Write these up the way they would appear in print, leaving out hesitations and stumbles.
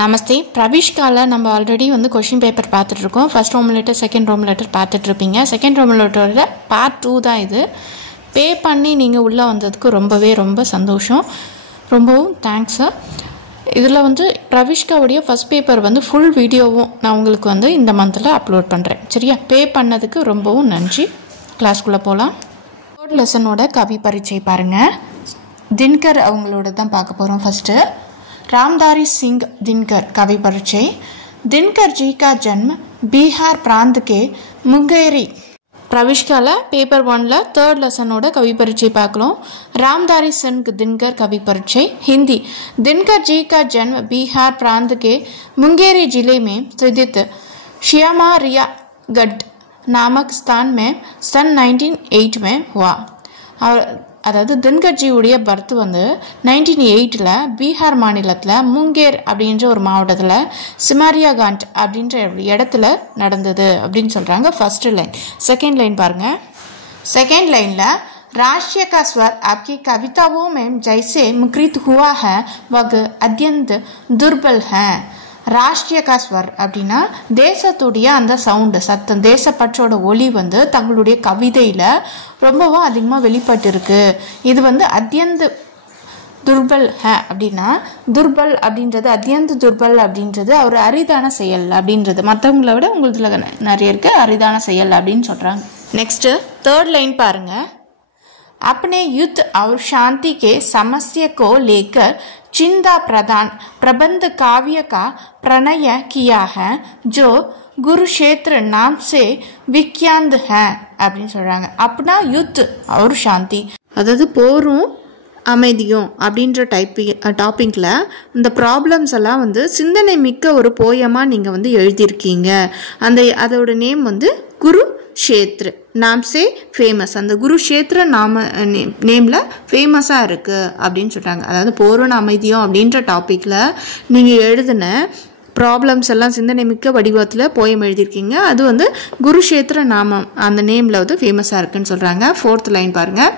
நமஸ்தே. பிரவிஷ்கால நம்ம ஆல்ரெடி வந்து question paper பார்த்துட்ருக்கோம். ஃபர்ஸ்ட் ரோம் லெட்டர், செகண்ட் ரோம் லெட்டர் பார்த்துட்ருப்பீங்க. செகண்ட் ரோம் லெட்டரில் பார்ட் 2 தான் இது. பே பண்ணி நீங்கள் உள்ளே வந்ததுக்கு ரொம்ப சந்தோஷம். ரொம்பவும் தேங்க்ஸு. இதில் வந்து பிரவிஷ்காவுடைய ஃபஸ்ட் பேப்பர் வந்து ஃபுல் வீடியோவும் நான் உங்களுக்கு வந்து இந்த மந்தில் அப்லோட் பண்ணுறேன். சரியா? பே பண்ணதுக்கு ரொம்பவும் நன்றி. கிளாஸ்க்குள்ளே போகலாம். தேர்ட் லெசனோட கவி பரீட்சை பாருங்கள். தின்கர் அவங்களோட தான் பார்க்க போகிறோம். ஃபஸ்ட்டு रामधारी सिंह दिनकर कवि परिचय। दिनकर जी का जन्म बिहार प्रांत के मुंगेरी। प्रविष्काल पेपर 1 थर्ड लेसनोட कवि परिचय பார்க்கலாம். रामधारी सिंह दिनकर कवि परिचय हिंदी। दिनकर जी का जन्म बिहार प्रांत के मुंगेरी जिले में स्थित श्यामारियागढ़ नामक स्थान में सन 1908 में हुआ। और அதாவது தின்கர்ஜியுடைய பர்த் வந்து 1908 பீகார் மாநிலத்தில் முங்கேர் அப்படின்ற ஒரு மாவட்டத்தில் சிமாரியாகாண்ட் அப்படின்ற இடத்துல நடந்தது அப்படின்னு சொல்கிறாங்க. First line. செகண்ட் லைன் பாருங்கள். செகண்ட் லைனில் राष्ट्र का स्वर आपकी कविताओं में जैसे मुखरित हुआ है वह अत्यंत दुर्बल है। ராஷ்டிரிய காஸ்வர் அப்படின்னா தேசத்துடைய அந்த சவுண்டு சத்தம், தேசப்பற்றோட ஒலி வந்து தங்களுடைய கவிதையில் ரொம்பவும் அதிகமாக வெளிப்பட்டிருக்கு. இது வந்து அத்தியந்த துர்பல் அப்படின்னா துர்பல் அப்படின்றது அத்தியந்த துர்பல் அப்படின்றது ஒரு அரிதான செயல் அப்படின்றது. மற்றவங்கள விட உங்களுக்கு நிறைய இருக்கு அரிதான செயல் அப்படின்னு சொல்கிறாங்க. நெக்ஸ்ட்டு தேர்ட் லைன் பாருங்கள். अपने युद्ध और शांति के समस्या को लेकर चिंता प्रधान प्रबंध काव्य का प्रणय किया है जो कुरुक्षेत्र नाम से विख्यात है அப்படின்னு சொல்றாங்க. अपना युद्ध और शांति அதாவது போரும் அமைதியும் அப்படின்ற டாப்பிக்கில் இந்த ப்ராப்ளம்ஸ் எல்லாம் வந்து சிந்தனை மிக்க ஒரு போயமாக நீங்கள் வந்து எழுதியிருக்கீங்க. அதோட நேம் வந்து குருஷேத்ர நாம்சே ஃபேமஸ். அந்த குருஷேத்ர நேமில் ஃபேமஸாக இருக்குது அப்படின்னு சொல்கிறாங்க. அதாவது போரும் அமைதியும் அப்படின்ற டாப்பிக்கில் நீங்கள் எழுதின ப்ராப்ளம்ஸ் எல்லாம் சிந்தனை மிக்க வடிவத்தில் போயம் எழுதியிருக்கீங்க. அது வந்து குருஷேத்ர நாமம் அந்த நேமில் வந்து ஃபேமஸாக இருக்குன்னு சொல்கிறாங்க. ஃபோர்த் லைன் பாருங்கள்.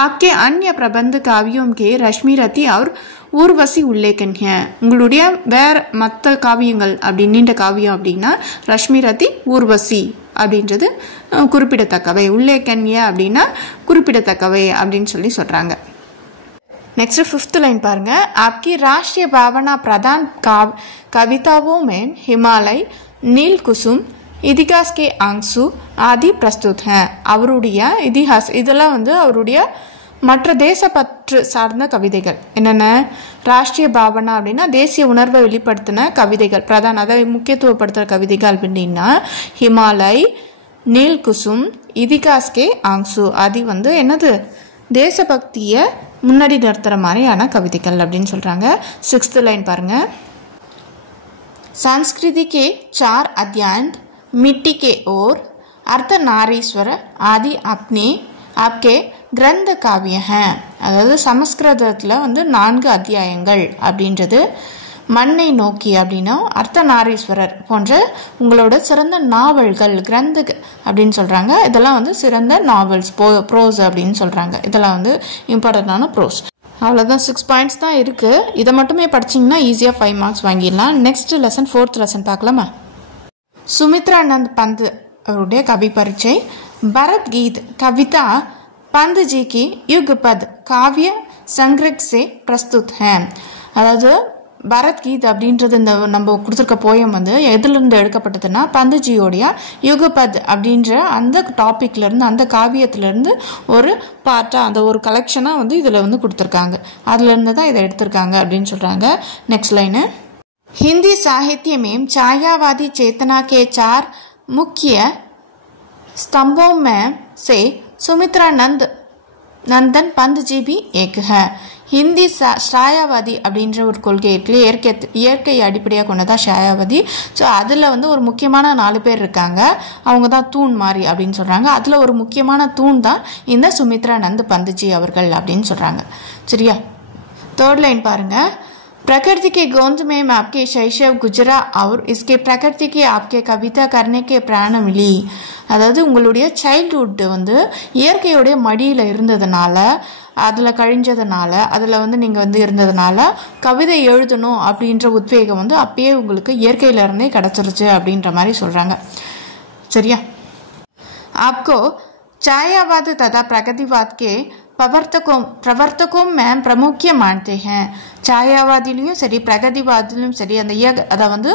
आपके अन्य प्रबंध काव्यों के रश्मिरति और ஊர்வசி உல்லேகன்ய. உங்களுடைய வேற மற்ற காவியங்கள் அப்படி நீண்ட காவியம் அப்படின்னா ரஷ்மிரதி ஊர்வசி அப்படின்றது குறிப்பிடத்தக்கவை, உல்லேகன்ய அப்படின்னா குறிப்பிடத்தக்கவை அப்படின்னு சொல்கிறாங்க. नेक्स्ट फिफ्थ लाइन பாருங்க. आपकी राष्ट्रीय भावना प्रधान कविताओं में हिमालय, नील कुसुम, इतिहास के आंसू आदि प्रस्तुत हैं. அவருடைய இதிகாஸ் இதெல்லாம் வந்து அவருடைய மற்ற தேசப்பற்று சார்ந்த கவிதைகள். என்னென்ன? ராஷ்டிரிய பாவனா அப்படின்னா தேசிய உணர்வை வெளிப்படுத்தின கவிதைகள், பிரதான அதை முக்கியத்துவப்படுத்துகிற கவிதைகள் அப்படின்னா ஹிமாலய், நீல் குசும், இதிகாஸ் கே ஆங்சு அது வந்து என்னது தேசபக்தியை முன்னாடி நிறுத்துகிற மாதிரியான கவிதைகள் அப்படின்னு சொல்கிறாங்க. சிக்ஸ்த் லைன் பாருங்கள். संस्कृति के 4 अध्याय मिट्टी के ओर, अर्धनारीश्वर आदि अपने आपके கிரந்த காவிய. அதாவது சமஸ்கிருதத்தில் வந்து 4 அத்தியாயங்கள் அப்படின்றது மண்ணை நோக்கி அப்படின்னா அர்த்தநாரீஸ்வரர் போன்ற உங்களோட சிறந்த நாவல்கள் கிரந்த அப்படின்னு சொல்கிறாங்க. இதெல்லாம் வந்து சிறந்த நாவல்ஸ் ப்ரோஸ் அப்படின்னு சொல்கிறாங்க. இதெல்லாம் வந்து இம்பார்ட்டண்டான ப்ரோஸ். அவ்வளோதான். 6 பாயிண்ட்ஸ் தான் இருக்குது. இதை மட்டுமே படிச்சிங்கன்னா ஈஸியாக 5 மார்க்ஸ் வாங்கிடலாம். நெக்ஸ்ட் லெசன் फोर्थ லெசன் பார்க்கலாமா? सुमित्रानंद पंत அவருடைய கவி பரீட்சை. भरत गीत कविता पंत जी की युगपद काव्य संग्रह से प्रस्तुत है. அதாவது பரத் கீத் அப்படின்றது இந்த நம்ம கொடுத்துருக்க போயம் வந்து எதுலேருந்து எடுக்கப்பட்டதுன்னா பந்துஜியோடைய யுகபத் அப்படின்ற அந்த டாப்பிக்லேருந்து அந்த காவியத்திலேருந்து ஒரு பார்ட்டாக அந்த ஒரு கலெக்ஷனாக வந்து இதில் வந்து கொடுத்துருக்காங்க. அதுலேருந்து தான் இதை எடுத்திருக்காங்க அப்படின்னு சொல்கிறாங்க. Next line. हिंदी साहित्य में छायावादी चेतना के 4 मुख्य स्तंभों में से सुमित्रानंद नंदन पंत जी भी एक है. ஹிந்தி ஷாயாவாதி அப்படின்ற ஒரு கொள்கை இருக்கு. இயற்கை அடிப்படையாக கொண்டதான் ஷாயாவாதி. ஸோ அதில் வந்து ஒரு முக்கியமான 4 பேர் இருக்காங்க. அவங்க தான் தூண் மாதிரி அப்படின்னு சொல்கிறாங்க. அதில் ஒரு முக்கியமான தூண் தான் இந்த சுமித்ரானந்த் பந்துஜி அவர்கள் அப்படின்னு சொல்கிறாங்க. சரியா? தேர்ட் லைன் பாருங்கள். प्रकृति के गोंद में आपके शैशव गुजरा और इसके प्रकृति की आपके कविता करने के प्राण मिली. அதாவது உங்களுடைய சைல்ட்ஹுட் வந்து இயற்கையோடைய மடியில் இருந்ததுனால அதில் கழிஞ்சதுனால அதில் வந்து நீங்கள் வந்து இருந்ததுனால கவிதை எழுதணும் அப்படின்ற உத்வேகம் வந்து அப்பயே உங்களுக்கு இயற்கையிலேருந்தே கிடச்சிருச்சு அப்படின்ற மாதிரி சொல்கிறாங்க. சரியா? आपको छायावाद तथा प्रगतिवाद के प्रवर्तकों में प्रमुख मानते हैं. छायावादिலையும் சரி பிரகதிவாதிலையும் சரி அந்த அதை வந்து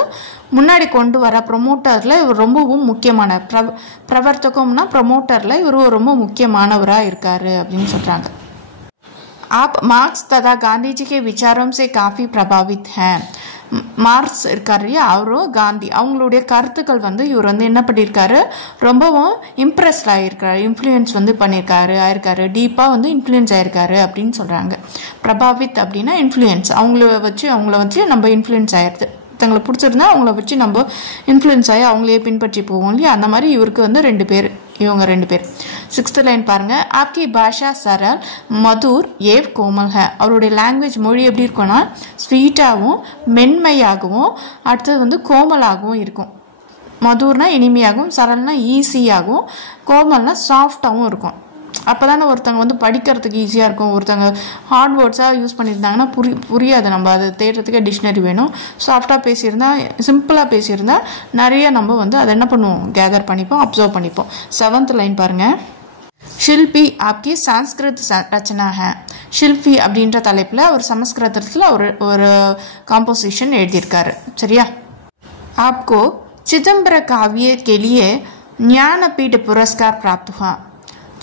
முன்னாடி கொண்டு வர ப்ரொமோட்டரில் இவர் ரொம்பவும் முக்கியமான பிரவர்த்தகம்னா ப்ரொமோட்டரில் இவர் ரொம்ப முக்கியமானவராக இருக்காரு அப்படின்னு சொல்கிறாங்க. आप मार्क्स तथा गांधी जी के विचारों से काफ़ी प्रभावित हैं. மார்க்ஸ் இருக்கார் இல்லையா, அவரும் காந்தி அவங்களுடைய கருத்துக்கள் வந்து இவர் வந்து என்ன பண்ணியிருக்காரு, ரொம்பவும் இம்ப்ரெஸ்ட் ஆகியிருக்காரு, இன்ஃப்ளூயன்ஸ் வந்து ஆயிருக்காரு, டீப்பாக வந்து இன்ஃப்ளூயன்ஸ் ஆயிருக்காரு அப்படின்னு சொல்கிறாங்க. பிரபாவித் அப்படின்னா இன்ஃப்ளூயன்ஸ், அவங்கள வச்சு நம்ம இன்ஃப்ளூயன்ஸ் ஆயிடுது. தங்களை பிடிச்சிருந்தா அவங்கள வச்சு நம்ம இன்ஃப்ளூயன்ஸ் ஆகி அவங்களே பின்பற்றி போவோம் இல்லையா, அந்த மாதிரி இவருக்கு வந்து இவங்க 2 பேர். 6th லைன் பாருங்க. आपकी भाषा सरल मधुर एव कोमल है. அவருடைய லாங்குவேஜ் மொழி எப்படி இருக்கும்னா ஸ்வீட்டாகவும் மென்மையாகவும் அடுத்தது வந்து கோமலாகவும் இருக்கும். மதுர்னா இனிமையாகவும், சரல்னா ஈஸியாகவும், கோமல்னா சாஃப்டாகவும் இருக்கும். அப்போ தானே ஒருத்தங்க வந்து படிக்கிறதுக்கு ஈஸியாக இருக்கும். ஒருத்தங்க ஹார்ட் வேர்ட்ஸாக யூஸ் பண்ணியிருந்தாங்கன்னா புரியாது, நம்ம அதை தேடுறதுக்கே டிக்ஷனரி வேணும். சாஃப்டாக பேசியிருந்தா, சிம்பிளாக பேசியிருந்தா நிறைய நம்ம வந்து அதை என்ன பண்ணுவோம், கேதர் பண்ணிப்போம், அப்சர்வ் பண்ணிப்போம். 7th லைன் பாருங்கள். ஷில்பி आपकी संस्कृत रचना है. ஷில்பி அப்படின்ற தலைப்பில் அவர் சமஸ்கிருதத்தில் ஒரு காம்போசிஷன் எழுதியிருக்காரு. சரியா? आपको चिदम्बर काव्य के लिए ज्ञानपीठ पुरस्कार प्राप्त हुआ.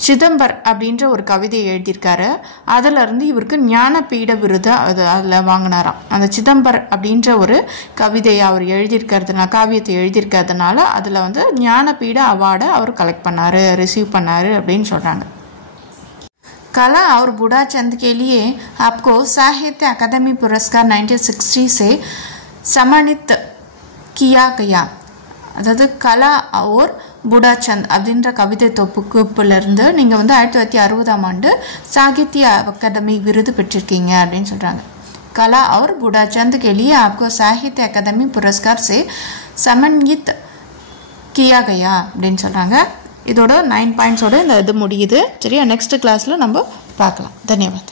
சிதம்பர் அப்படின்ற ஒரு கவிதையை எழுதியிருக்காரு, அதிலிருந்து இவருக்கு ஞானபீட விருது அதில் வாங்கினாராம். அந்த சிதம்பர் அப்படின்ற ஒரு கவிதையை அவர் காவியத்தை எழுதியிருக்கிறதுனால அதில் வந்து ஞானபீட அவார்டை அவர் கலெக்ட் பண்ணார், ரிசீவ் பண்ணார் அப்படின்னு சொல்கிறாங்க. कला और बूढ़ा चंद के लिए आपको साहित्य अकादमी पुरस्कार 1960 से सम्मानित किया गया. அதாவது கலா और बूढ़ा चंद அப்படின்ற கவிதை தொகுப்புலேருந்து நீங்கள் வந்து 1960ஆம் ஆண்டு சாகித்ய அகாதமி விருது பெற்றிருக்கீங்க அப்படின்னு சொல்கிறாங்க. कला और बूढ़ा चंद के लिए आपको साहित्य अकादमी पुरस्कार से सम्मानित किया गया அப்படின்னு சொல்கிறாங்க. இதோட 9 பாயிண்ட்ஸோட இந்த இது முடியுது. சரியா? நெக்ஸ்ட் கிளாஸில் நம்ம பார்க்கலாம். தன்யவாத்.